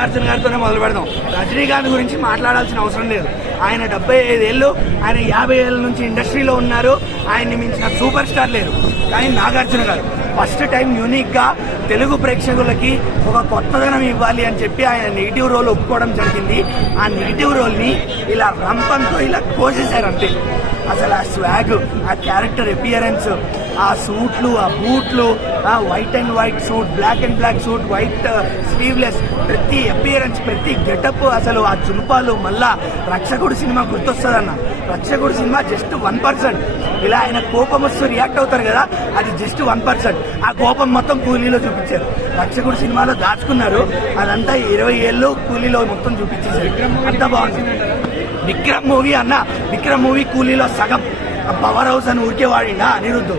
నాగార్జున గారితోనే మొదలు పెడదాం. రజనీకాంత్ గురించి మాట్లాడాల్సిన అవసరం లేదు. ఆయన డెబ్బై ఐదేళ్ళు ఆయన యాభై ఏళ్ళ నుంచి ఇండస్ట్రీలో ఉన్నారు. ఆయన్ని మించిన సూపర్ స్టార్ లేరు. కానీ నాగార్జున గారు ఫస్ట్ టైం యూనిక్గా తెలుగు ప్రేక్షకులకి ఒక కొత్తదనం ఇవ్వాలి అని చెప్పి ఆయన నెగిటివ్ రోల్ ఒప్పుకోవడం జరిగింది. ఆ నెగిటివ్ రోల్ని ఇలా రంపంతో ఇలా కోసేశారంటే అసలు ఆ స్వాగ్ ఆ క్యారెక్టర్ అపియరెన్స్ ఆ సూట్లు ఆ బూట్లు white and white suit black and black suit white sleeveless ప్రతి అపియరెన్స్ ప్రతి గెటప్ అసలు ఆ చునుపాలు మళ్ళా రక్షకుడు సినిమా గుర్తొస్తుందన్న. రక్షకుడు సినిమా జస్ట్ వన్ పర్సెంట్ ఇలా ఆయన కోపం వస్తూ రియాక్ట్ అవుతారు కదా అది జస్ట్ వన్ పర్సెంట్ ఆ కోపం మొత్తం కూలీలో చూపించారు. రక్షకుడు సినిమాలో దాచుకున్నారు. అదంతా ఇరవై ఏళ్ళు కూలీలో మొత్తం చూపించేశారు. అంత బాగుంది. విక్రమ్ మూవీ అన్న విక్రమ్ మూవీ కూలీలో సగం. పవర్ హౌస్ అని ఊరికే వాడిండా అనిరుద్ధ్.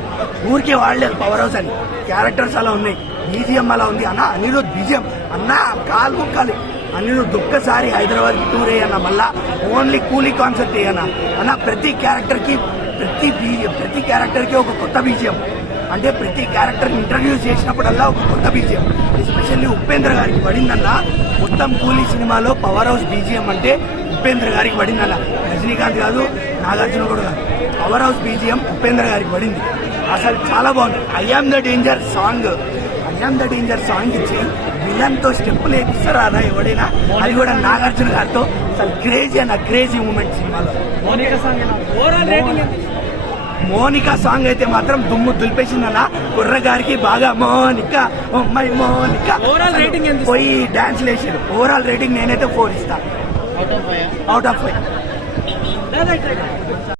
ఊరికే వాడలేదు పవర్ హౌస్ అని. క్యారెక్టర్స్ అలా ఉన్నాయి. బీజిఎం అలా ఉంది. అన్న అనిరుద్ బీజిఎం అన్న కాలు ముక్కాలి. అనిరుద్ ఒక్కసారి హైదరాబాద్ టూర్ అయ్యన్న మళ్ళా ఓన్లీ కూలీ కాన్సెప్ట్ అయ్యన్న. అన్న ప్రతి క్యారెక్టర్కి ప్రతి బీజిఎం ప్రతి క్యారెక్టర్కి ఒక కొత్త బీజిఎం అంటే ప్రతి క్యారెక్టర్ ఇంట్రడ్యూస్ చేసినప్పుడల్లా ఒక కొత్త బీజిఎం ఎస్పెషల్లీ ఉపేంద్ర గారికి పడిందన్నా. మొత్తం కూలీ సినిమాలో పవర్ హౌస్ బీజిఎం అంటే ఉపేంద్ర గారికి పడిందన్న. రజనీకాంత్ కాదు నాగార్జున కూడా కాదు. పవర్ హౌస్ బీజిఎం ఉపేంద్ర గారికి పడింది. అసలు చాలా బాగుంది. I am the danger song I am the danger song ఇచ్చి విలన్తో స్టెప్పులు వేపిస్తారా అన్న ఎవడైనా? అది కూడా నాగార్జున గారితో. అసలు క్రేజీ అన్న క్రేజీ మూమెంట్ సినిమాలో. Monica song overall rating Monica song అయితే మాత్రం దుమ్ము దులిపేసిందన్న. కుర్ర గారికి బాగా మోనికా మై మోనికా. ఎంత ఇస్తారు? పోయి డాన్స్ లేచారు. ఓవరాల్ రేటింగ్ నేనైతే ఫోర్ ఇస్తాను అవుట్ ఆఫ్ ఫైవ్